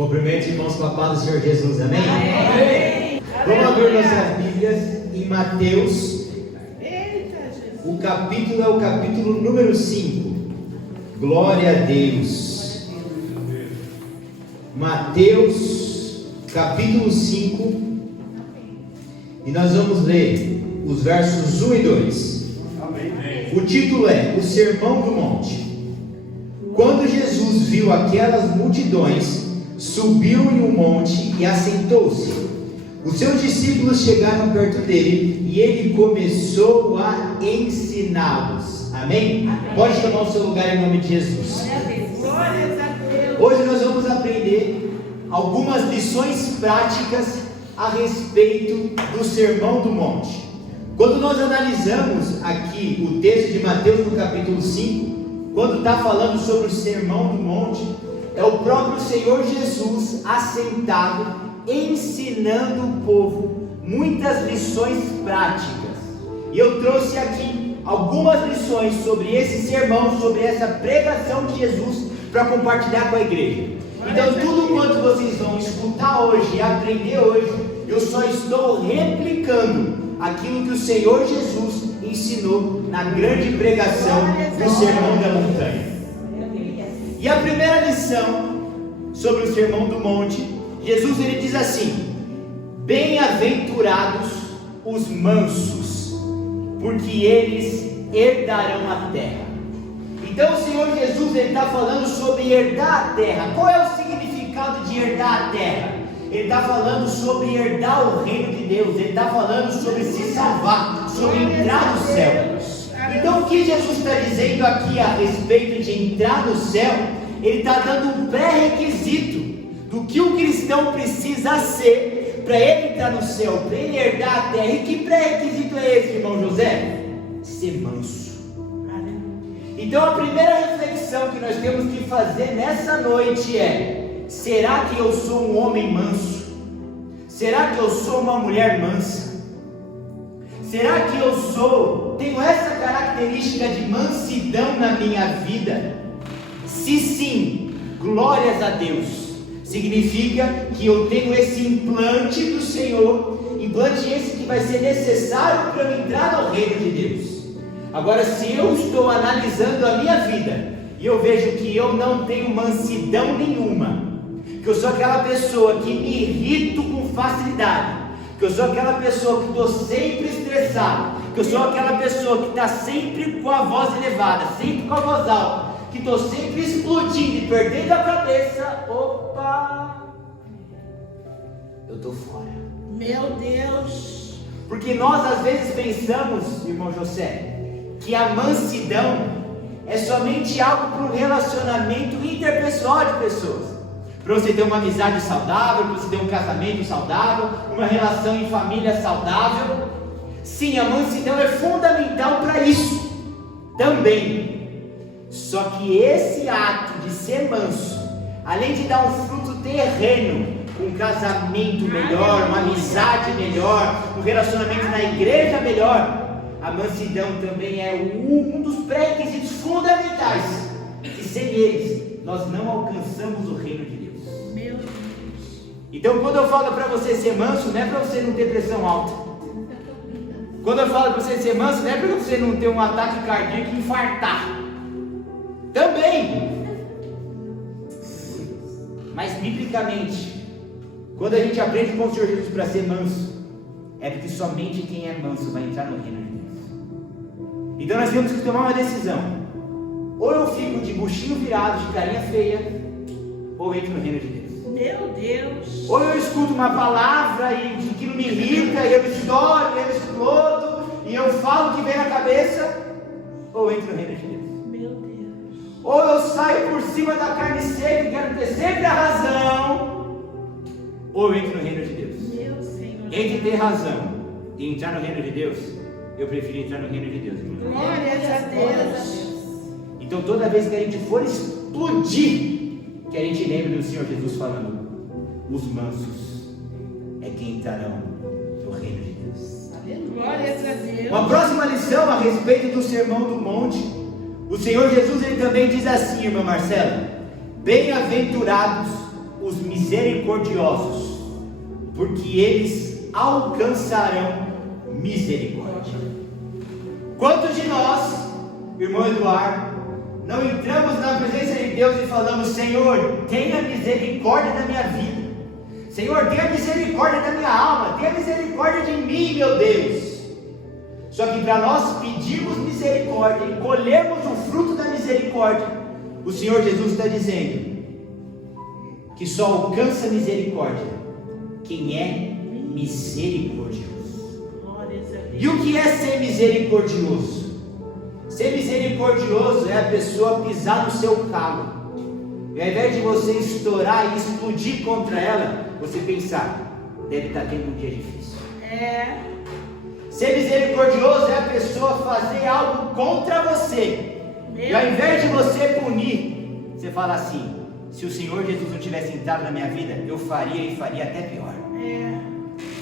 Cumprimento, irmãos, com a paz do Senhor Jesus, amém? Amém. Vamos abrir nossas Bíblias em Mateus. O capítulo é o capítulo número 5. Glória a Deus. Mateus, capítulo 5. E nós vamos ler os versos 1 e 2. Amém. O título é O Sermão do Monte. Quando Jesus viu aquelas multidões, subiu em um monte e assentou-se. Os seus discípulos chegaram perto dele e ele começou a ensiná-los. Amém? Amém. Pode tomar o seu lugar em nome de Jesus. Glórias a Deus. Hoje nós vamos aprender algumas lições práticas a respeito do Sermão do Monte. Quando nós analisamos aqui o texto de Mateus no capítulo 5, quando está falando sobre o Sermão do Monte, é o próprio Senhor Jesus assentado, ensinando o povo muitas lições práticas. E eu trouxe aqui algumas lições sobre esse sermão, sobre essa pregação de Jesus, para compartilhar com a igreja. Então tudo quanto vocês vão escutar hoje e aprender hoje, eu só estou replicando aquilo que o Senhor Jesus ensinou na grande pregação do Sermão da Montanha. E a primeira lição sobre o Sermão do Monte, Jesus ele diz assim: bem-aventurados os mansos, porque eles herdarão a terra. Então o Senhor Jesus ele está falando sobre herdar a terra. Qual é o significado de herdar a terra? Ele está falando sobre herdar o reino de Deus. Ele está falando sobre se salvar, sobre entrar no céu. Então o que Jesus está dizendo aqui a respeito de entrar no céu? Ele está dando um pré-requisito do que o cristão precisa ser para ele entrar no céu, para ele herdar a terra. E que pré-requisito é esse, irmão José? Ser manso. Então a primeira reflexão que nós temos que fazer nessa noite é: será que eu sou um homem manso? Será que eu sou uma mulher mansa? Será que eu tenho essa característica de mansidão na minha vida? Se sim, glórias a Deus. Significa que eu tenho esse implante do Senhor, implante esse que vai ser necessário para eu entrar no reino de Deus. Agora, se eu estou analisando a minha vida e eu vejo que eu não tenho mansidão nenhuma, que eu sou aquela pessoa que me irrito com facilidade, que eu sou aquela pessoa que estou sempre estressado, que eu sou aquela pessoa que está sempre com a voz elevada, sempre com a voz alta, que estou sempre explodindo e perdendo a cabeça, opa, eu estou fora. Meu Deus. Porque nós às vezes pensamos, irmão José, que a mansidão é somente algo para um relacionamento interpessoal de pessoas, para você ter uma amizade saudável, para você ter um casamento saudável, uma relação em família saudável. Sim, a mansidão é fundamental para isso também. Só que esse ato de ser manso, além de dar um fruto terreno, um casamento melhor, uma amizade melhor, um relacionamento na igreja melhor, a mansidão também é um dos pré-requisitos fundamentais, que sem eles nós não alcançamos o reino de Deus. Meu Deus. Então quando eu falo para você ser manso, não é para você não ter pressão alta. Quando eu falo para você ser manso, não é para você não ter um ataque cardíaco e infartar. Também. Mas biblicamente, quando a gente aprende com o Senhor Jesus para ser manso, é porque somente quem é manso vai entrar no reino de Deus. Então nós temos que tomar uma decisão: ou eu fico de buchinho virado, de carinha feia, ou entro no reino de Deus. Meu Deus. Ou eu escuto uma palavra e que não me irrita, e eu estouro, eu explodo, e eu falo o que vem na cabeça, ou entro no reino de Deus. Meu Deus. Ou eu saio por cima da carne seca e quero ter sempre a razão, ou eu entro no reino de Deus. Meu Senhor. Entre ter razão e entrar no reino de Deus, eu prefiro entrar no reino de Deus, irmão. Glórias a Deus. Então toda vez que a gente for explodir, que a gente lembre do Senhor Jesus falando: os mansos é quem entrarão no reino de Deus. Glórias a Deus. Uma próxima lição a respeito do Sermão do Monte, o Senhor Jesus ele também diz assim, irmã Marcela: bem-aventurados os misericordiosos, porque eles alcançarão misericórdia. Quantos de nós, irmão Eduardo, não entramos na presença de Deus e falamos: Senhor, tenha misericórdia da minha vida, Senhor, tenha misericórdia da minha alma, tenha misericórdia de mim, meu Deus. Só que para nós pedirmos misericórdia e colhermos o fruto da misericórdia, o Senhor Jesus está dizendo que só alcança misericórdia quem é misericordioso. E o que é ser misericordioso? Ser misericordioso é a pessoa pisar no seu calo, e ao invés de você estourar e explodir contra ela, você pensar: deve estar tendo um dia difícil. Ser misericordioso é a pessoa fazer algo contra você, e ao invés de você punir, você fala assim: se o Senhor Jesus não tivesse entrado na minha vida, eu faria e faria até pior.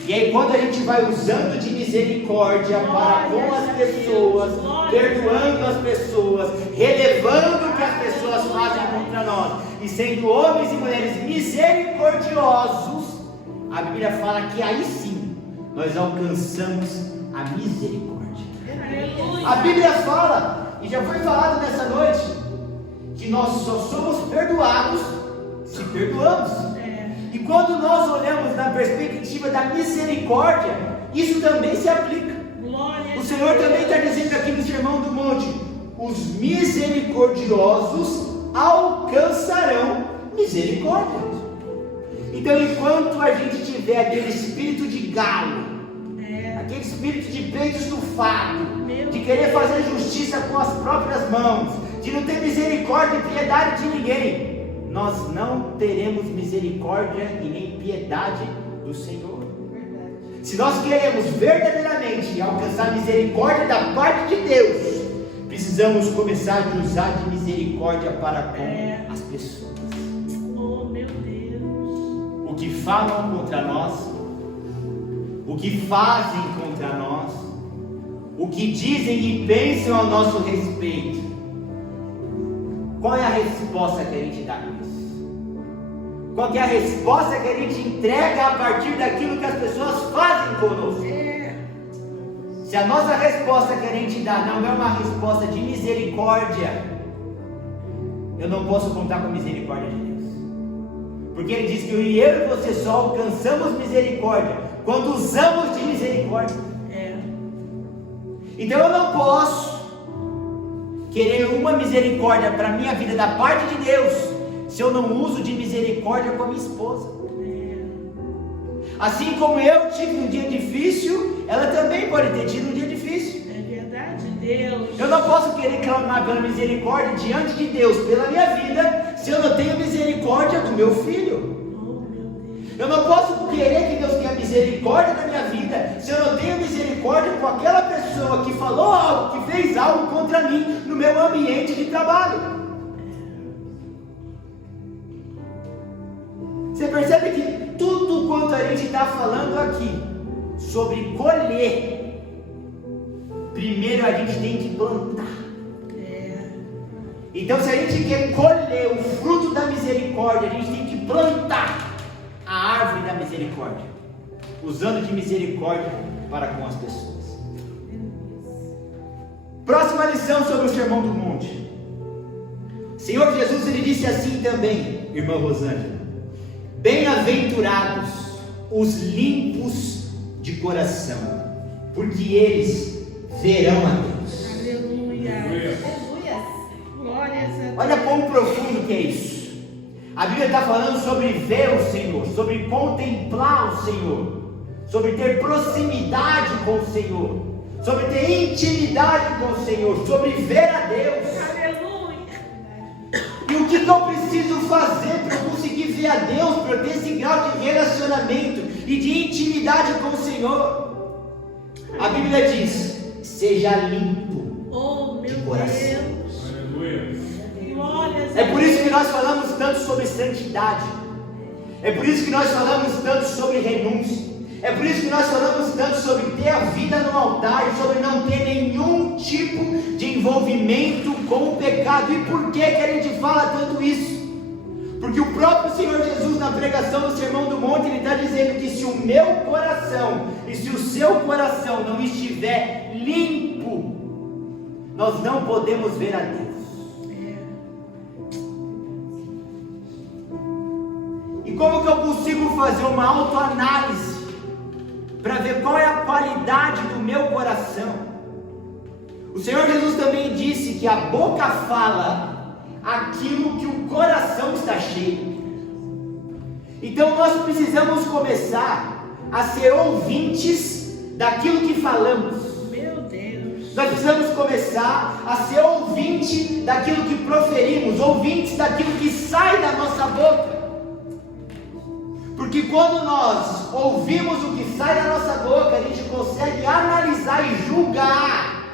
E aí, quando a gente vai usando de misericórdia para com as pessoas, perdoando as pessoas, relevando o que as pessoas fazem contra nós, e sendo homens e mulheres misericordiosos, a Bíblia fala que aí sim nós alcançamos a misericórdia. A Bíblia fala, e já foi falado nessa noite, que nós só somos perdoados se perdoamos. E quando nós olhamos na perspectiva da misericórdia, isso também se aplica. O Senhor também está dizendo aqui no Sermão do Monte: os misericordiosos alcançarão misericórdia. Então, enquanto a gente tiver aquele espírito de galo, aquele espírito de peito estufado, de querer fazer justiça com as próprias mãos, de não ter misericórdia e piedade de ninguém, nós não teremos misericórdia e nem piedade do Senhor. Se nós queremos verdadeiramente alcançar misericórdia da parte de Deus, precisamos começar a usar de misericórdia para com as pessoas. Oh, meu Deus. O que falam contra nós, o que fazem contra nós, o que dizem e pensam ao nosso respeito. Qual é a resposta que a gente dá nisso? Qual é a resposta que a gente entrega a partir daquilo que as pessoas fazem conosco? Se a nossa resposta que a gente dá não é uma resposta de misericórdia, eu não posso contar com a misericórdia de Deus. Porque Ele diz que eu e você só alcançamos misericórdia quando usamos de misericórdia. Então eu não posso querer uma misericórdia para a minha vida da parte de Deus, se eu não uso de misericórdia com a minha esposa. Assim como eu tive um dia difícil, ela também pode ter tido um dia difícil. É verdade, Deus. Eu não posso querer clamar pela misericórdia diante de Deus pela minha vida, se eu não tenho misericórdia do meu filho. Eu não posso querer que Deus tenha misericórdia da minha vida, se eu não tenho misericórdia com aquela pessoa que falou algo, que fez algo contra mim no meu ambiente de trabalho. Você percebe que tudo quanto a gente está falando aqui sobre colher, primeiro a gente tem que plantar. Então, se a gente quer colher o fruto da misericórdia, a gente tem que plantar a árvore da misericórdia, usando de misericórdia para com as pessoas. Próxima lição sobre o Sermão do Monte. O Senhor Jesus, Ele disse assim também, irmã Rosângela: bem-aventurados os limpos de coração, porque eles verão a Deus. Aleluia. Glórias a Deus. Olha quão profundo que é isso. A Bíblia está falando sobre ver o Senhor, sobre contemplar o Senhor, sobre ter proximidade com o Senhor, sobre ter intimidade com o Senhor, sobre ver a Deus. Aleluia. E o que eu preciso fazer para eu conseguir ver a Deus, para eu ter esse grau de relacionamento e de intimidade com o Senhor? A Bíblia diz: seja limpo Oh, meu de coração. Deus. Glórias a É por isso que nós falamos tanto sobre santidade. É por isso que nós falamos tanto sobre renúncia. É por isso que nós falamos tanto sobre ter a vida no altar e sobre não ter nenhum tipo de envolvimento com o pecado. E por que a gente fala tanto isso? Porque o próprio Senhor Jesus, na pregação do Sermão do Monte, Ele está dizendo que se o meu coração e se o seu coração não estiver limpo, nós não podemos ver a Deus. E como que eu consigo fazer uma autoanálise para ver qual é a qualidade do meu coração? O Senhor Jesus também disse que a boca fala aquilo que o coração está cheio. Então nós precisamos começar a ser ouvintes daquilo que falamos. Meu Deus. Nós precisamos começar a ser ouvinte daquilo que proferimos, ouvintes daquilo que sai da nossa boca. Porque quando nós ouvimos o que sai da nossa boca, a gente consegue analisar e julgar,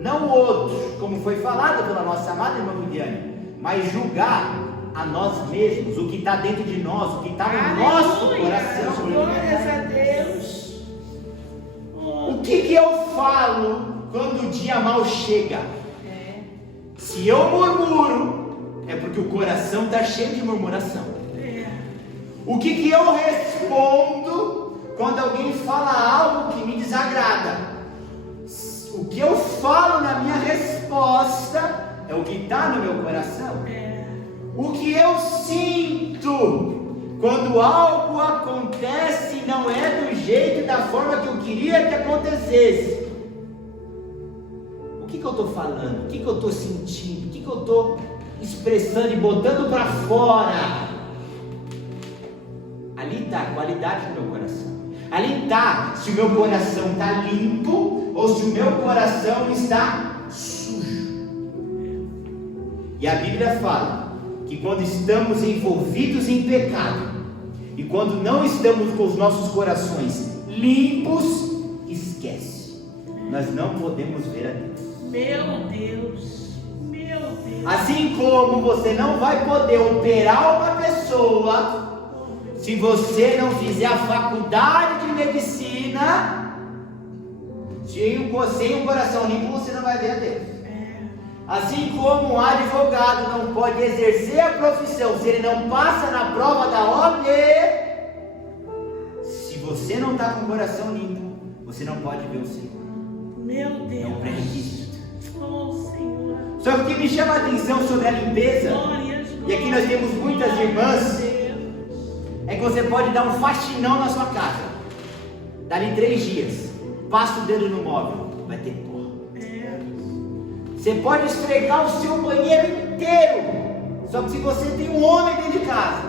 não o outro, como foi falado pela nossa amada irmã Viviane, mas julgar a nós mesmos, o que está dentro de nós, o que está no nosso coração. Glórias a Deus. O que eu falo quando o dia mal chega? Se eu murmuro, é porque o coração está cheio de murmuração. O que eu respondo quando alguém fala algo que me desagrada? O que eu falo na minha resposta é o que está no meu coração. O que eu sinto quando algo acontece e não é do jeito e da forma que eu queria que acontecesse. O que eu estou falando? O que eu estou sentindo? O que eu estou expressando e botando para fora? Ali está a qualidade do meu coração. Ali está se o meu coração está limpo ou se o meu coração está sujo. E a Bíblia fala que quando estamos envolvidos em pecado e quando não estamos com os nossos corações limpos, esquece, nós não podemos ver a Deus. Meu Deus, meu Deus. Assim como você não vai poder operar uma pessoa se você não fizer a faculdade de medicina, sem um coração limpo, você não vai ver a Deus. Assim como um advogado não pode exercer a profissão se ele não passa na prova da OAB, se você não está com o coração limpo, você não pode ver o Senhor. Meu Deus. É um pré-requisito. Oh, Senhor. Só que o que me chama a atenção sobre a limpeza, e aqui nós temos muitas irmãs, é que você pode dar um faxinão na sua casa. Dali 3 dias, passa o dedo no móvel, vai ter pó. Você pode esfregar o seu banheiro inteiro. Só que se você tem um homem dentro de casa,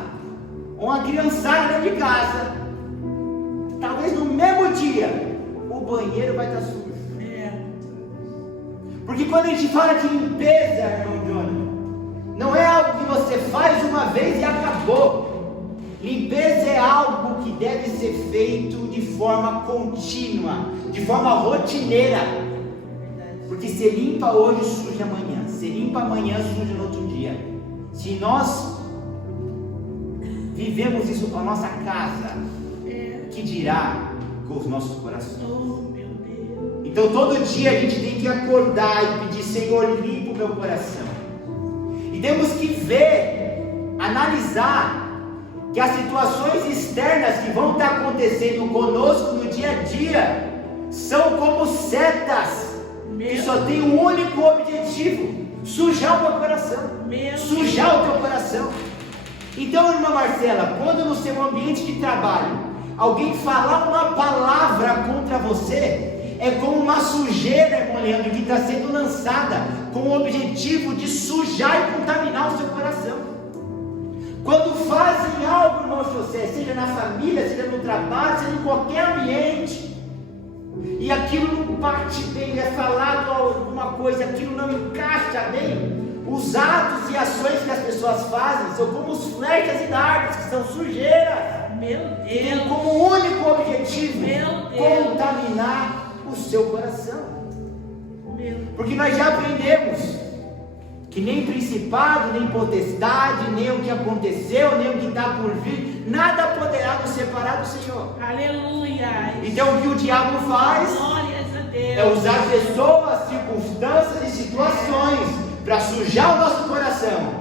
ou uma criançada dentro de casa, talvez no mesmo dia, o banheiro vai estar sujo. Porque quando a gente fala de limpeza, irmão Johnny, não é algo que você faz uma vez e acabou. Limpeza é algo que deve ser feito de forma contínua, de forma rotineira. Porque se limpa hoje, suja amanhã. Se limpa amanhã, suja no outro dia. Se nós vivemos isso com a nossa casa, que dirá com os nossos corações? Oh, meu Deus. Então todo dia a gente tem que acordar e pedir: Senhor, limpa o meu coração. E temos que ver, analisar que as situações externas que vão estar acontecendo conosco no dia a dia são como setas que só tem um único objetivo: sujar o meu coração, sujar o teu coração. Então, irmã Marcela, quando no seu ambiente de trabalho alguém falar uma palavra contra você, é como uma sujeira, irmão Leandro, que está sendo lançada com o objetivo de sujar e contaminar o seu coração. Quando fazem algo, irmão José, seja na família, seja no trabalho, seja em qualquer ambiente, e aquilo não bate bem, é falado alguma coisa, aquilo não encaixa bem, os atos e ações que as pessoas fazem são como os flechas e dardos, que são sujeiras. Meu E tem Deus. como único objetivo Meu Deus. contaminar o seu coração. Meu. Porque nós já aprendemos que nem principado, nem potestade, nem o que aconteceu, nem o que está por vir, nada poderá nos separar do Senhor. Aleluia. Então o que o diabo faz Glórias a Deus. é usar pessoas, circunstâncias e situações para sujar o nosso coração,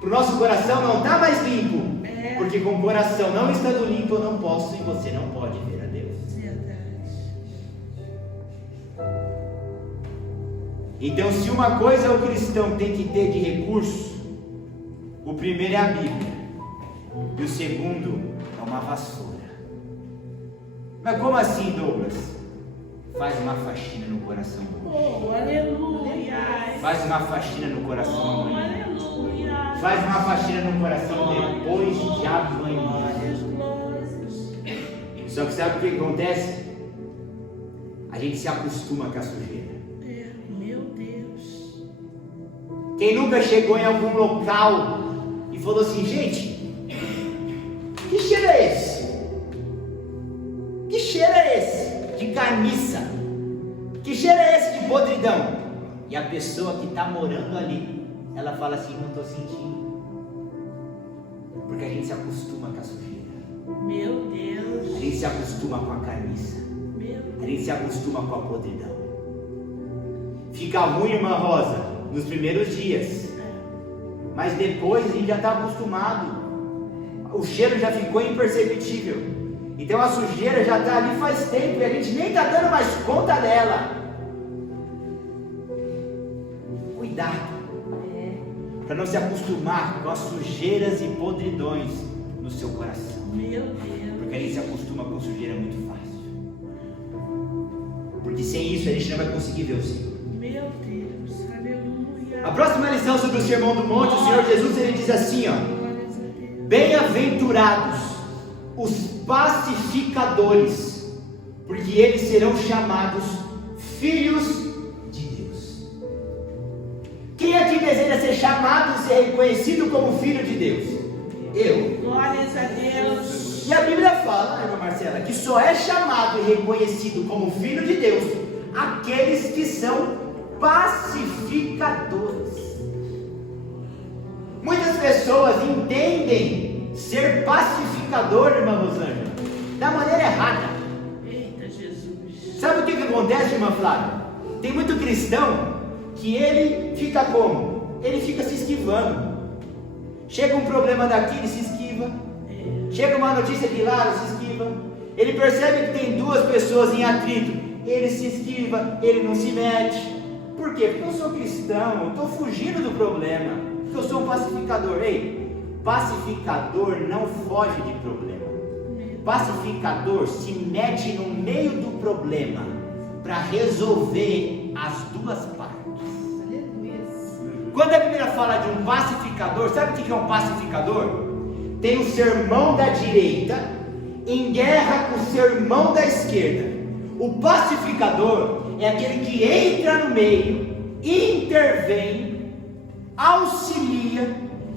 Para o nosso coração não está mais limpo. É. Porque com o coração não estando limpo, eu não posso e você não pode ver a Deus. Verdade. Então, se uma coisa o cristão tem que ter de recurso, o primeiro é a Bíblia e o segundo é uma vassoura. Mas como assim, Douglas? Faz uma faxina no coração hoje. Oh, aleluia. Faz uma faxina no coração Oh, amanhã. aleluia. Faz uma faxina no coração depois de amanhã. Glórias, glórias. Só que sabe o que acontece? A gente se acostuma com a sujeira. É, meu Deus. Quem nunca chegou em algum local e falou assim, gente, que cheiro é esse? Que cheiro é esse? De carniça. Que cheiro é esse de podridão? E a pessoa que está morando ali, ela fala assim, não estou sentindo. Porque a gente se acostuma com a sujeira. Meu Deus. A gente se acostuma com a carniça. Meu A gente se acostuma com a podridão. Fica ruim, irmã Rosa, nos primeiros dias. Mas depois a gente já está acostumado. O cheiro já ficou imperceptível. Então a sujeira já está ali faz tempo e a gente nem está dando mais conta dela. Cuidado para não se acostumar com as sujeiras e podridões no seu coração. Meu Deus. Porque a gente se acostuma com sujeira muito fácil. Porque sem isso a gente não vai conseguir ver o Senhor. Meu Deus. Aleluia. A próxima lição sobre o Sermão do Monte, o Senhor Jesus ele diz assim, ó: Glórias a Deus. bem-aventurados os pacificadores, porque eles serão chamados filhos de Deus. Quem aqui deseja ser chamado e ser reconhecido como filho de Deus? Eu. Glórias a Deus. E a Bíblia fala, irmã Marcela, que só é chamado e reconhecido como filho de Deus aqueles que são pacificadores. Muitas pessoas entendem ser pacificador, irmã Rosângela, da maneira errada. Eita Jesus. Sabe o que acontece, irmã Flávia? Tem muito cristão que ele fica como? Ele fica se esquivando. Chega um problema daqui, ele se esquiva. Chega uma notícia de lá, ele se esquiva. Ele percebe que tem duas pessoas em atrito, ele se esquiva, ele não se mete. Por quê? Porque eu sou cristão, eu estou fugindo do problema, porque eu sou um pacificador. Ei, pacificador não foge de problema. Pacificador se mete no meio do problema para resolver as duas partes. Quando a Bíblia fala de um pacificador, sabe o que é um pacificador? Tem o sermão da direita em guerra com o sermão da esquerda. O pacificador é aquele que entra no meio, intervém, auxilia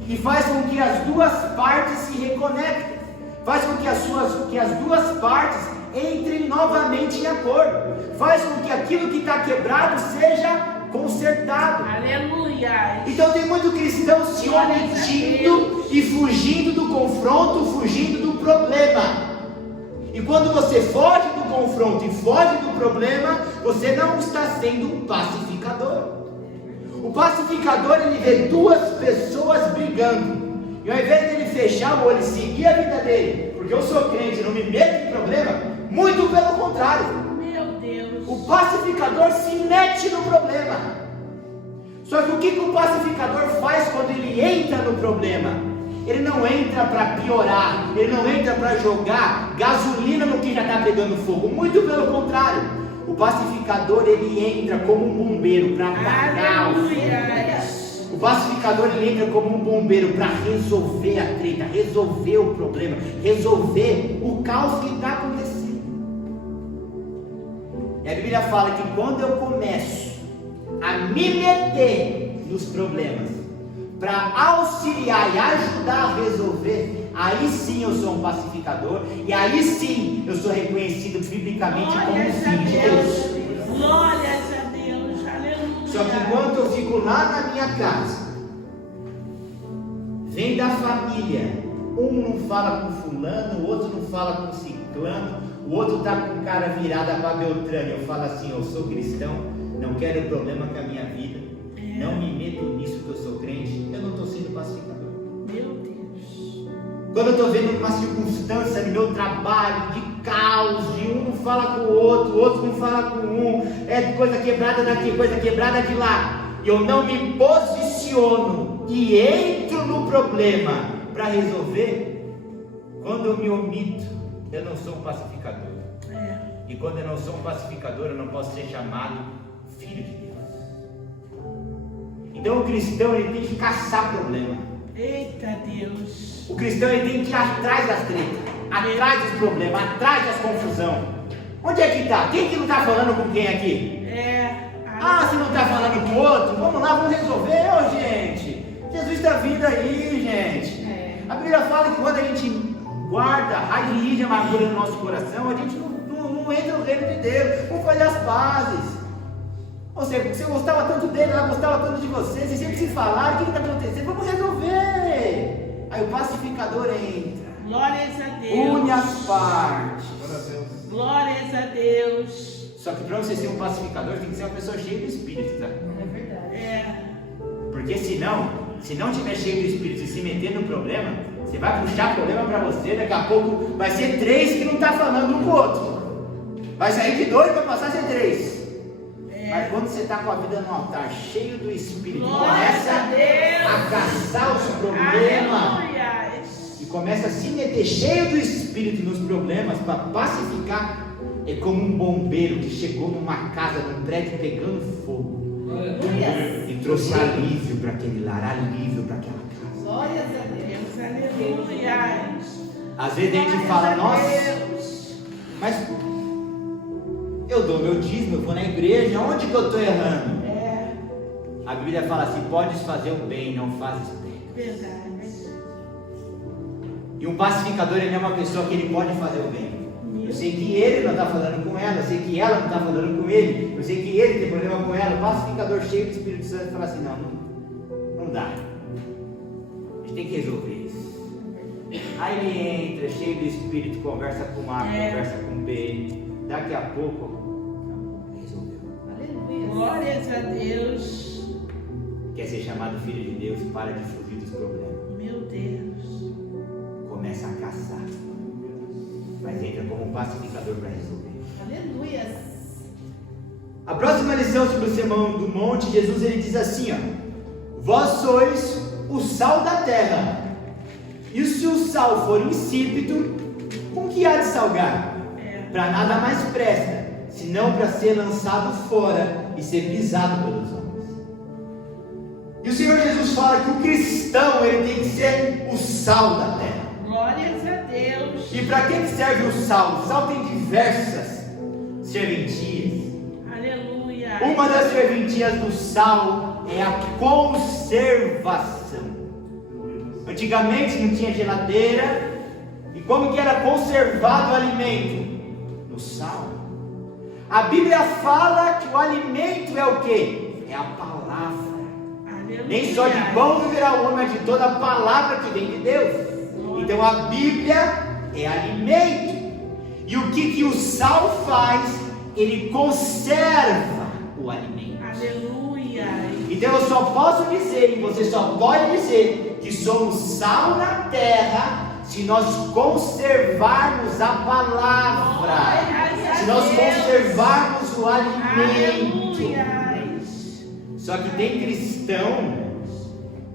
e faz com que as duas partes se reconectem, faz com que as duas partes entrem novamente em acordo, faz com que aquilo que está quebrado seja consertado. Aleluia. Então tem muito cristão se omitindo e fugindo do confronto, fugindo do problema. E quando você foge do confronto e foge do problema, você não está sendo um pacificador. O pacificador, ele vê duas pessoas brigando, e ao invés de ele fechar o olho e seguir a vida dele, porque eu sou crente, não me meto em problema, muito pelo contrário. Meu Deus. O pacificador se mete no problema. Só que o que o pacificador faz quando ele entra no problema? Ele não entra para piorar, ele não entra para jogar gasolina no que já está pegando fogo, muito pelo contrário. O pacificador, ele entra como um bombeiro para apagar o fogo. O pacificador, ele entra como um bombeiro para resolver a treta, resolver o problema, resolver o caos que está acontecendo. E a Bíblia fala que quando eu começo a me meter nos problemas para auxiliar e ajudar a resolver, aí sim eu sou um pacificador, e aí sim eu sou reconhecido biblicamente como um filho de Deus. Glórias a Deus, aleluia. Só que enquanto eu fico lá na minha casa, vem da família, um não fala com fulano, o outro não fala com ciclano, o outro está com cara virada para Beltrano, eu falo assim, eu sou cristão, não quero problema com a minha vida, não me meto nisso que eu sou crente, eu não estou sendo pacificador. Meu Deus. Quando eu estou vendo uma circunstância no meu trabalho, de caos, de um fala com o outro não fala com um, é coisa quebrada daqui, coisa quebrada de lá, e eu não me posiciono e entro no problema para resolver, quando eu me omito, eu não sou um pacificador. E quando eu não sou um pacificador, eu não posso ser chamado filho de Deus. Então o cristão, ele tem que caçar problema. Eita Deus. O cristão, ele tem que ir atrás das tretas, atrás dos problemas, atrás das confusão. Onde é que está? Quem que não está falando com quem aqui? Se não está falando com o outro, vamos lá, vamos resolver, gente. Jesus está vindo aí, gente. A Bíblia fala que quando a gente guarda raiz de amargura no nosso coração, a gente não entra no reino de Deus. Vamos fazer as pazes. Ou seja, você gostava tanto dele, ela gostava tanto de você, vocês sempre se falaram, o que está acontecendo? Vamos resolver. Aí o pacificador entra. Glórias a Deus. Une as partes. Glórias a Deus. Só que para você ser um pacificador, tem que ser uma pessoa cheia do Espírito, tá? É verdade. Porque se não tiver cheio do Espírito e se meter no problema, você vai puxar problema para você, daqui a pouco vai ser 3 que não está falando um com o outro. Vai sair de 2 para passar a ser 3. Mas quando você está com a vida no altar, cheio do Espírito, começa a caçar os problemas. E começa a se meter cheio do Espírito nos problemas para pacificar. É como um bombeiro que chegou numa casa, num prédio pegando fogo. E trouxe alívio para aquele lar, alívio para aquela casa. Glórias a Deus. Aleluia. Às vezes a gente fala, nossa, mas eu dou meu dízimo, eu vou na igreja, onde que eu estou errando? A Bíblia fala assim, podes fazer o bem, não fazes bem. Verdade. E um pacificador, ele é uma pessoa que ele pode fazer o bem. Eu sei que ele não está falando com ela, eu sei que ela não está falando com ele, eu sei que ele tem problema com ela. O pacificador cheio do Espírito Santo fala assim, não dá, a gente tem que resolver isso. Aí ele entra cheio do Espírito, conversa com A, conversa com B, daqui a pouco resolveu. Aleluia. Glórias a Deus. Quer ser chamado filho de Deus, para de fugir dos problemas, Meu Deus. começa a caçar, mas entra como um pacificador para resolver. Aleluia. A próxima lição sobre o Sermão do Monte, Jesus ele diz assim, vós sois o sal da terra, e se o sal for insípido, com que há de salgar? Para nada mais presta, senão para ser lançado fora e ser pisado pelos homens. E o Senhor Jesus fala que o cristão ele tem que ser o sal da terra. Glórias a Deus. E para que serve o sal? O sal tem diversas serventias. Aleluia. Uma das serventias do sal é a conservação. Antigamente não tinha geladeira. E como que era conservado o alimento? No sal. A Bíblia fala que o alimento é o quê? É a palavra. Aleluia. Nem só de pão viverá o homem, mas de toda a palavra que vem de Deus. Então a Bíblia é alimento. E o que o sal faz? Ele conserva o alimento. Aleluia. Então eu só posso dizer, e você só pode dizer, que somos sal na terra, se nós conservarmos a palavra, se nós conservarmos o alimento. Aleluia. Só que tem cristão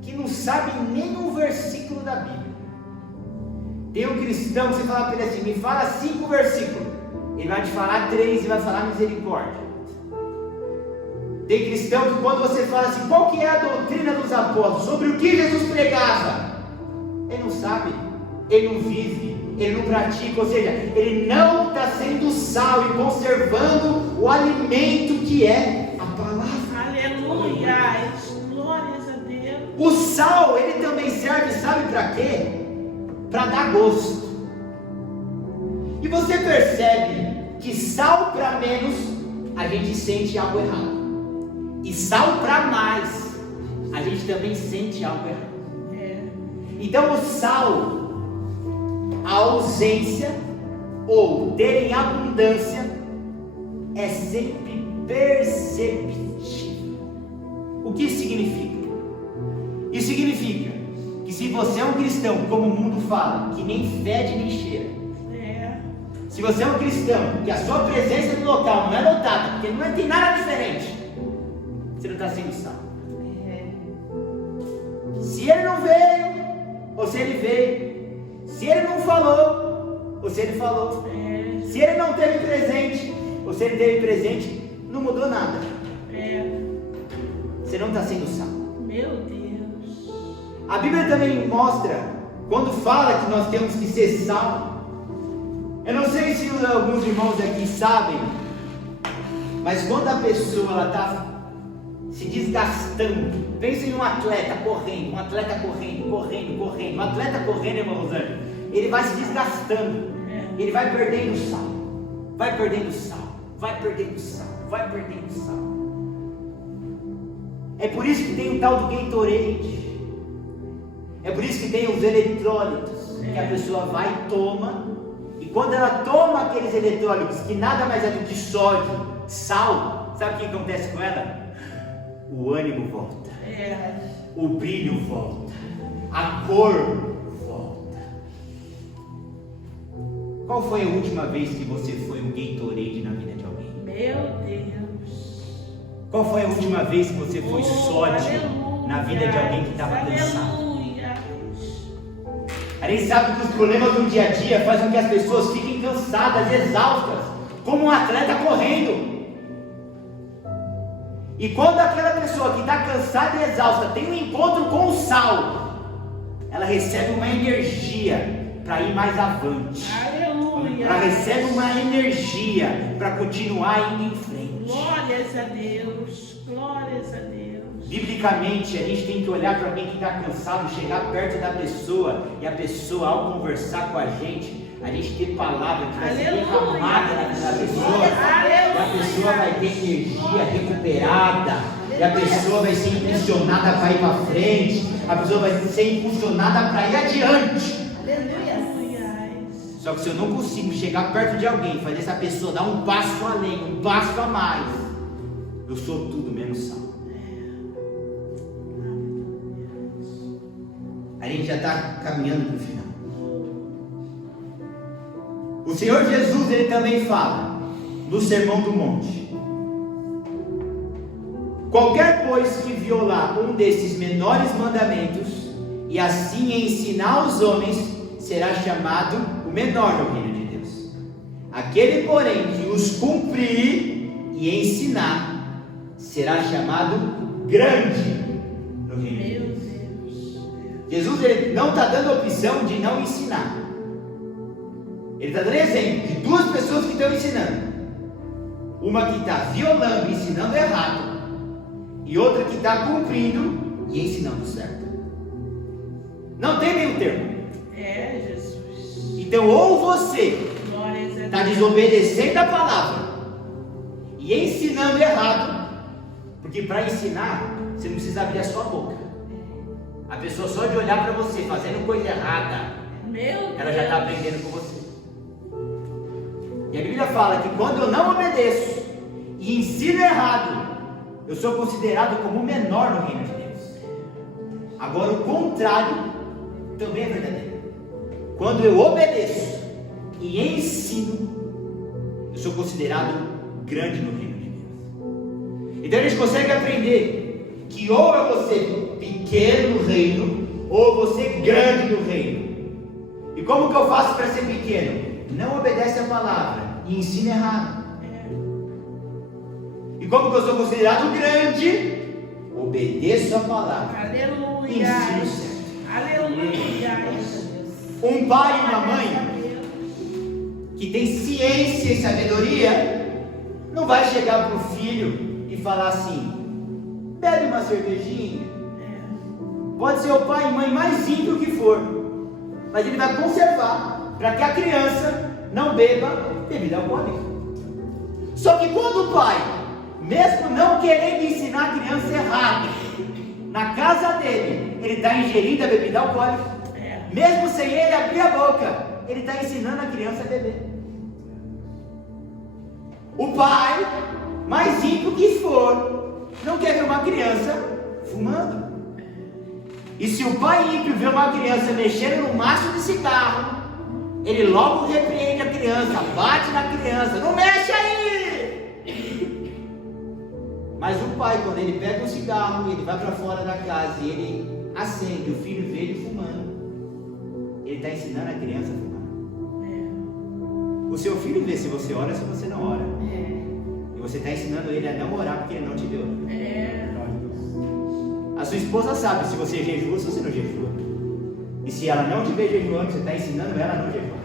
que não sabe nem um versículo da Bíblia. Tem um cristão que você fala para ele assim, me fala 5 versículos. Ele vai te falar 3 e vai falar misericórdia. Tem cristão que quando você fala assim, qual que é a doutrina dos apóstolos? Sobre o que Jesus pregava? Ele não sabe, ele não vive, ele não pratica, ou seja, ele não está sendo sal e conservando o alimento que é a palavra. Aleluia. Glórias a Deus. O sal, ele também serve, sabe para quê? Para dar gosto. E você percebe que sal para menos, a gente sente algo errado. E sal para mais, a gente também sente algo errado. Então o sal, a ausência ou ter em abundância é sempre perceptível. O que isso significa? Isso significa que se você é um cristão, como o mundo fala, que nem fede nem cheira, se você é um cristão, que a sua presença no local não é notada, porque não tem nada diferente, você não está sendo salvo. Se ele não veio, ou se ele veio, se ele não falou, ou se ele falou, se ele não teve presente, ou se ele teve presente, não mudou nada. Você não está sendo salvo. Meu Deus. A Bíblia também mostra, quando fala que nós temos que ser salvos. Eu não sei se alguns irmãos aqui sabem, mas quando a pessoa está se desgastando, pensa em um atleta correndo, um atleta correndo, irmão Rosângela, ele vai se desgastando, ele vai perdendo sal, vai perdendo sal. É por isso que tem o tal do Gatorade, é por isso que tem os eletrólitos, que a pessoa vai e toma, e quando ela toma aqueles eletrólitos, que nada mais é do que sódio, sal, sabe o que acontece com ela? O ânimo volta, o brilho volta, a cor volta. Qual foi a última vez que você foi um Gatorade na vida de alguém? Meu Deus. Qual foi a última vez que você foi sódio na vida de alguém que estava cansado? A gente sabe que os problemas do dia a dia fazem com que as pessoas fiquem cansadas, exaustas, como um atleta correndo. E quando aquela pessoa que está cansada e exausta tem um encontro com o sal, ela recebe uma energia para ir mais avante. Aleluia. Ela recebe uma energia para continuar indo em frente. Glórias a Deus. Glórias a Deus. Biblicamente, a gente tem que olhar para alguém que está cansado, chegar perto da pessoa, e a pessoa, ao conversar com a gente ter palavra que vai ser derramada na vida da pessoa, e a pessoa vai ter energia recuperada, e a pessoa vai ser impulsionada para ir para frente, a pessoa vai ser impulsionada para ir adiante. Só que se eu não consigo chegar perto de alguém, fazer essa pessoa dar um passo além, um passo a mais, eu sou tudo menos salvo. A gente já está caminhando para o final. O Senhor Jesus, ele também fala no Sermão do Monte: qualquer, pois, que violar um desses menores mandamentos e assim ensinar os homens, será chamado o menor no reino de Deus. Aquele, porém, que os cumprir e ensinar, será chamado grande no reino de Deus. Jesus, ele não está dando a opção de não ensinar. Ele está dando exemplo de duas pessoas que estão ensinando. Uma que está violando e ensinando errado, e outra que está cumprindo e ensinando certo. Não tem meio termo. Jesus. Então, ou você está desobedecendo a palavra e ensinando errado, porque para ensinar você não precisa abrir a sua boca. A pessoa só de olhar para você fazendo coisa errada, ela já está aprendendo com você. E a Bíblia fala que quando eu não obedeço e ensino errado, eu sou considerado como o menor no reino de Deus. Agora o contrário também é verdadeiro. Quando eu obedeço e ensino, eu sou considerado grande no reino de Deus. Então a gente consegue aprender que ou é você pequeno no reino, ou você grande no reino. E como que eu faço para ser pequeno? Não obedece a palavra e ensina errado. E como que eu sou considerado grande? Obedeço a palavra. Aleluia. E ensino certo. Aleluia. Um pai e uma mãe que tem ciência e sabedoria não vai chegar para o filho e falar assim: bebe uma cervejinha. Pode ser o pai e mãe mais ímpio que for, mas ele vai conservar para que a criança não beba bebida alcoólica. Só que quando o pai, mesmo não querendo ensinar a criança errado, na casa dele, ele está ingerindo a bebida alcoólica, mesmo sem ele abrir a boca, ele está ensinando a criança a beber. O pai, mais ímpio que for, não quer ver uma criança fumando. E se o pai ímpio vê uma criança mexendo no maço de cigarro, ele logo repreende a criança, bate na criança, não mexe aí! Mas o pai, quando ele pega um cigarro, ele vai para fora da casa e ele acende, o filho vê ele fumando, ele está ensinando a criança a fumar. O seu filho vê se você ora ou se você não ora. E você está ensinando ele a não orar porque ele não te deu. A sua esposa sabe se você jejua ou se você não jejua. E se ela não te vê jejuando, você está ensinando ela a não jejuar.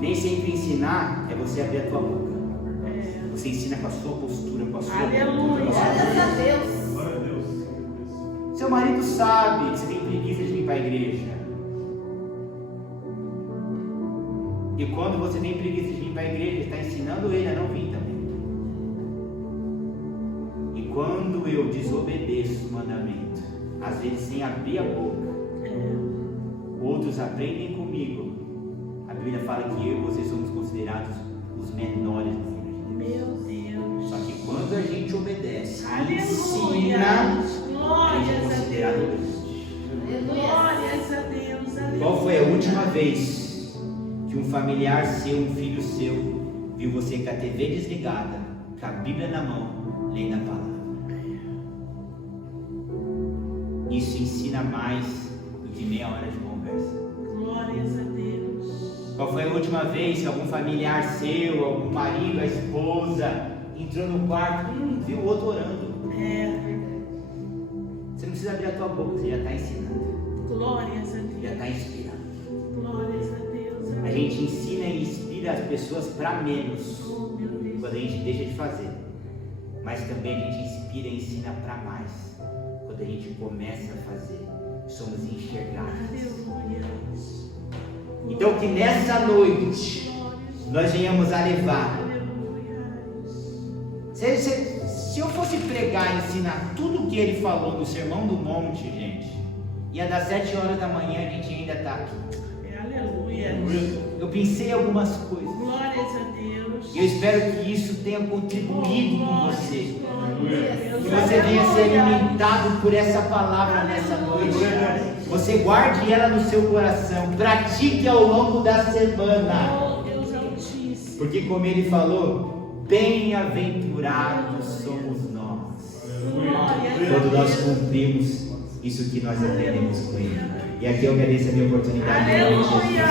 Nem sempre ensinar é você abrir a tua boca. Você ensina com a sua postura, com a sua Aleluia. Glórias a Deus. Seu marido sabe que você tem preguiça de vir para a igreja. E quando você tem preguiça de vir para a igreja, está ensinando ele a não vir também. E quando eu desobedeço o mandamento, às vezes sem abrir a boca, outros aprendem comigo. A Bíblia fala que eu e você somos considerados os menores do reino de Deus. Meu Deus. Só que quando a gente obedece, Aleluia. ensina, a gente é Glórias a considerado Deus. grande. Glórias a Deus. Aleluia. Qual foi a última vez que um familiar seu, um filho seu, viu você com a TV desligada, com a Bíblia na mão, lendo a palavra? Isso ensina mais do que meia hora de conversa. Glórias a Deus. Qual foi a última vez que algum familiar seu, algum marido, a esposa, entrou no quarto, viu o outro orando? Você não precisa abrir a tua boca, você já está ensinando, Glórias a já Deus. está inspirando. Glórias a Deus. A gente ensina e inspira as pessoas para menos Oh, meu Deus. quando a gente deixa de fazer, mas também a gente inspira e ensina para mais quando a gente começa a fazer. Somos enxergados. Aleluia. Então que nessa noite nós venhamos a levar. Se eu fosse pregar e ensinar tudo o que ele falou do Sermão do Monte, gente, ia dar 7 horas da manhã, a gente ainda está aqui. Aleluia. Eu pensei em algumas coisas. Glórias a Deus. E eu espero que isso tenha contribuído com você. Que Glórias você venha ser alimentado por essa palavra nessa noite. Você guarde ela no seu coração. Pratique ao longo da semana. Oh, Deus Altíssimo. Porque como ele falou, bem-aventurados somos nós. Quando nós cumprimos isso que nós aprendemos com ele. E aqui eu agradeço a minha oportunidade. Aleluia.